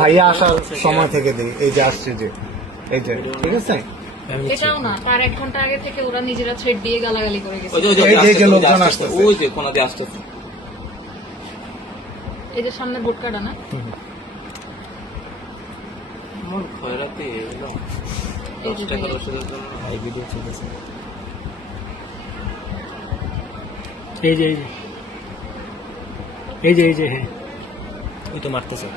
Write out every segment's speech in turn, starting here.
ভাইয়া আসার সময় থেকে দিই, এই যে আসছে যে, এই যে, ঠিক আছে। এটাও না, তার 1 ঘন্টা আগে থেকে ওরা নিজেরা থ্রেড দিয়ে গালাগালি করে গেছে। এই যে লোকজন আসতেছে, ওই যে কোনা দিয়ে আসতেছে, এই যে সামনে বোট কাটা না, আমার খয়রাতে এলো এই যে 10 টাকার ওষুধের জন্য। এই ভিডিও চলতেছে, এই যে হ্যাঁ ওই তো মারতেছে।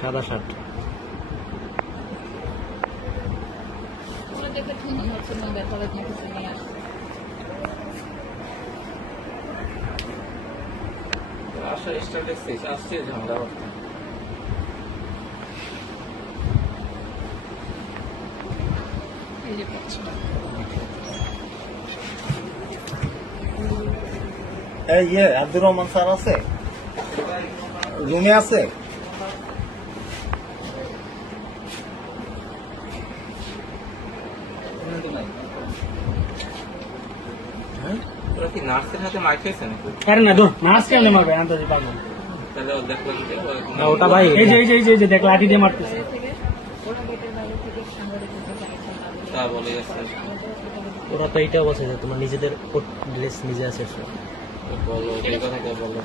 সাদা শার্ট, ওরা দেখে তো মনে হচ্ছে না ব্যাপারে কিছু নিয়ে আসছে। আশা স্টার্টেড শেষ আসছে ঝামেলা করতে। এই যে পাচ্ছি এই আব্দুর রহমান স্যার আছে, রুমে আছে। ওরা কি নার্সের হাতে মাইক খাইছে নাকি? আরে না, নার্স কেমনে মারবে আন্দাজে পাগল। তাহলে ও দেখলাম যে না ওটা ভাই, এই যে দেখ লাঠি দিয়ে মারতেছে। বাইরে থেকে, ওরা গেটের বাইরে থেকে সাংবাদিক দিতে চাইছে না। তা বলে গেছে, ওরা তো এইটাও বলছে যে তোমার নিজেদের ড্রেস নিজে আছে। বলো এই কথাটা বলো।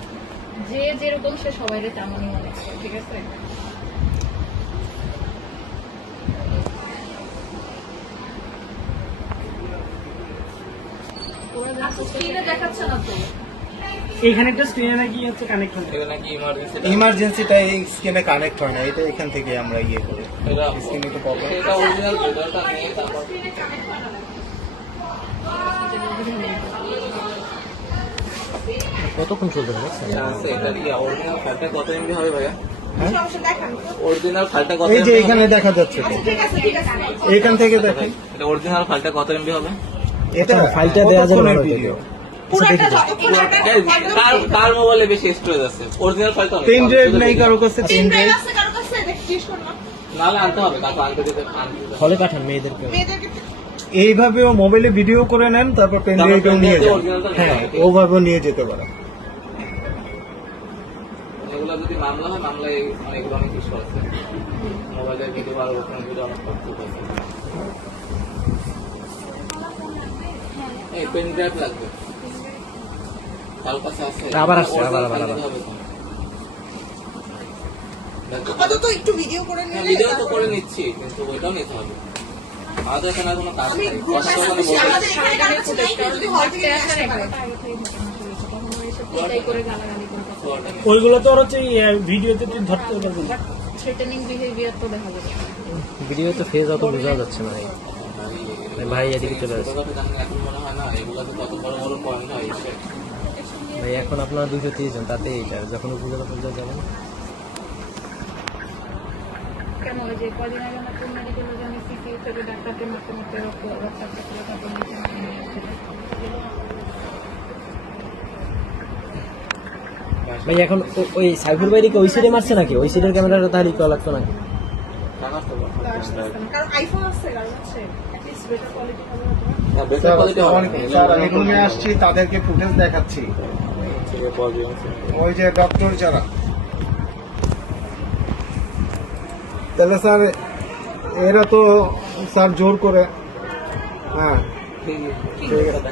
যে যেরকম সে সবাইরে তেমনই মনে করে, ঠিক আছে। স্ক্রিনে দেখাচ্ছে না তো, এইখানে একটা স্ক্রিনে নাকি হচ্ছে কানেকশন, এটা নাকি ইমার্জেন্সি, ইমার্জেন্সিটা এই স্ক্রিনে কানেক্ট হয় না, এটা এখান থেকে আমরা ইয়ে করি, এটা স্ক্রিনে তো প্রবলেম। এটা অরিজিনাল প্রোডাক্টটা নিয়ে তারপর কতক্ষণ চলতে হবে? আছে। এটা কি অরিজিনাল ফাইলটা কত এমবি হবে ভাইয়া? অরিজিনাল ফাইলটা কত এই যে MB এখানে হবে? দেখা যাচ্ছে তো, এখান থেকে দেখেন। এটা অরিজিনাল ফাইলটা কত এমবি হবে? এটা ফাইলটা দেওয়া যাবে না হয়তো। ভিডিও, কার মোবাইলে বেশি স্টোরেজ আছে? অরিজিনাল ফাইল তো অনেক। পেন ড্রাইভ নেই কারো কাছে, পেন ড্রাইভ নাহলে আনতে হবে, তারপর আনতে দিতে হলে পাঠান মেয়েদেরকে। এইভাবেও মোবাইলে ভিডিও করে নেন, তারপর পেন ড্রাইভেও নিয়ে যান। হ্যাঁ, ওভাবেও নিয়ে যেতে পারেন। এগুলো যদি মামলা হয়, মামলায় এগুলো অনেক কিছু আছে। মোবাইলের ভিডিও আর ওখানে ভিডিও অনেক পার্থক্য আছে। এই পেন ড্রাইভ লাগবে, কার কাছে আছে? আবার আসছে, আবার। আপাতত একটু ভিডিও করে নিলে ভিডিও তো করে নিচ্ছি, কিন্তু ওইটাও নিতে হবে। আমাদের এখানে আর কোনো কাজ নেই। কথা তো মানে বলতে আমাদের এখানে কারো কাছে নাই, কেউ যদি হল থেকে নিয়ে আসতে পারে। এটাই করে গালাগালি করে কথা বলে। ওইগুলো তো আর হচ্ছে ভিডিওতে তুই ধরতে পারবি না। থ্রেটেনিং বিহেভিয়ার তো দেখা যাবে। ভিডিও তো ফেজ অত বোঝা যাচ্ছে না ভাই। এদিকে চলে আসছে এখন মনে হয় না এগুলোতে কত বড় বড় পয়েন্ট হয়। ভাই। এখন আপনারা 230 জন, তাতে এইটা যখন উপজেলা পর্যায়ে যাবেন। কেন ওই যে কদিন আগে না কোন মেডিকেলে জানি সিসি থেকে ডাক্তারকে মারতে মারতে রক্তাক্ত করে তারপর নিচে নিয়ে আসছিল। ভাই এখন ওই সাইফুল ভাইকে ওই সাইডে মারছে নাকি? ওই সাইডের ক্যামেরাটা তাহলে কল লাগতো নাকি? কারণ আইফোন আছে, কারণ হচ্ছে অ্যাটলিস্ট বেটার কোয়ালিটি হবে না তোমার। বেটার কোয়ালিটি হবে। স্যার, আমি রুমে আসছি, তাদেরকে ফুটেজ দেখাচ্ছি। ওই যে ডক্টর যারা, তাহলে স্যার এরা তো স্যার জোর করে, হ্যাঁ ঠিক আছে।